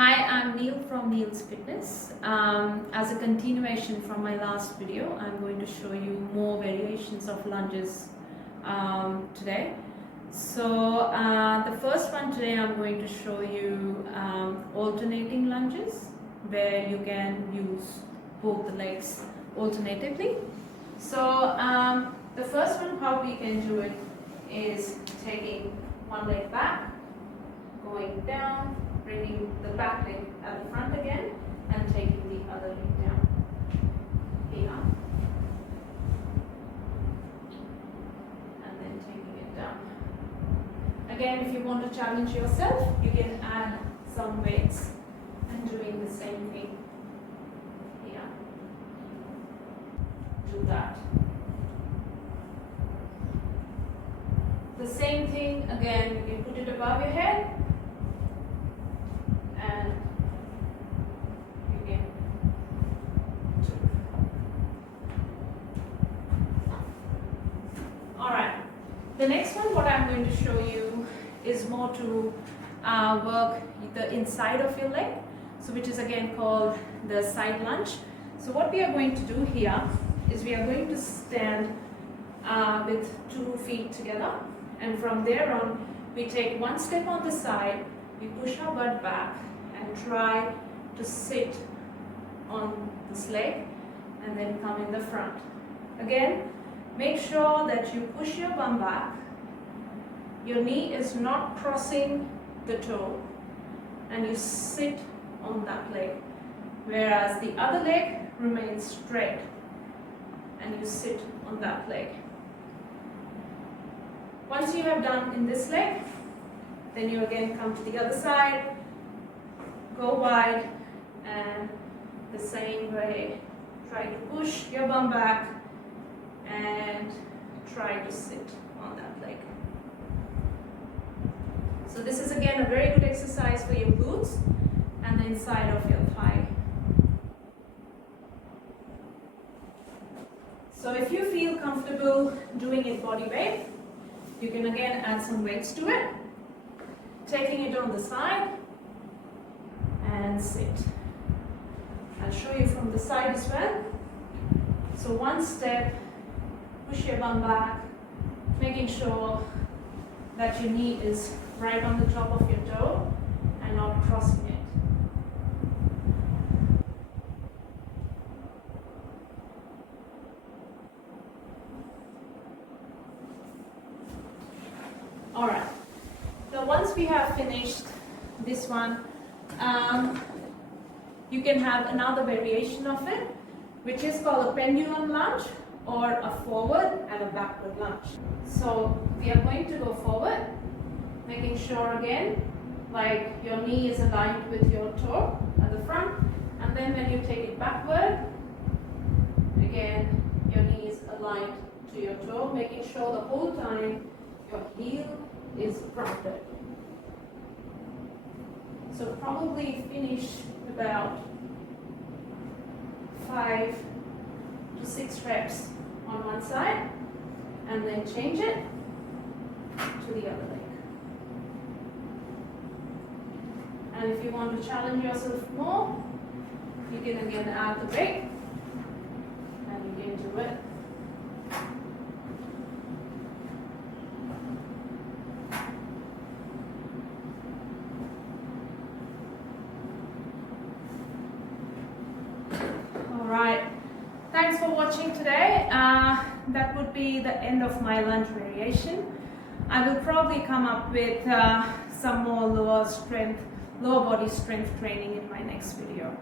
Hi, I'm Neel from Neel's Fitness. As a continuation from my last video, I'm going to show you more variations of lunges today. So the first one today, I'm going to show you alternating lunges, where you can use both the legs alternatively. So the first one, how we can do it is taking one leg back, going down, bringing the back leg at the front again, and taking the other leg down. Here. And then taking it down. Again, if you want to challenge yourself, you can add some weights and doing the same thing. Here. Do that. The same thing again, you can put it above your head. And again, two. Alright, the next one, what I'm going to show you is more to work the inside of your leg, so which is again called the side lunge. So what we are going to do here is we are going to stand with 2 feet together, and from there on we take one step on the side, we push our butt back and try to sit on this leg and then come in the front. Again, make sure that you push your bum back, your knee is not crossing the toe, and you sit on that leg, whereas the other leg remains straight and you sit on that leg. Once you have done in this leg, then you again come to the other side, go wide, and the same way, try to push your bum back and try to sit on that leg. So this is again a very good exercise for your glutes and the inside of your thigh. So if you feel comfortable doing it body weight, you can again add some weights to it. Taking it on the side and sit. I'll show you from the side as well. So one step, push your bum back, making sure that your knee is right on the top of your toe and not crossing it. Alright. Now once we have finished this one, you can have another variation of it, which is called a pendulum lunge or a forward and a backward lunge. So we are going to go forward, making sure again, like your knee is aligned with your toe at the front, and then when you take it backward, again your knee is aligned to your toe, making sure the whole time your heel is grounded. So probably finish about 5 to 6 reps on one side, and then change it to the other leg. And if you want to challenge yourself more, you can again add the weight, and you can do it. Alright, thanks for watching today. That would be the end of my lunge variation. I will probably come up with some more lower body strength training in my next video.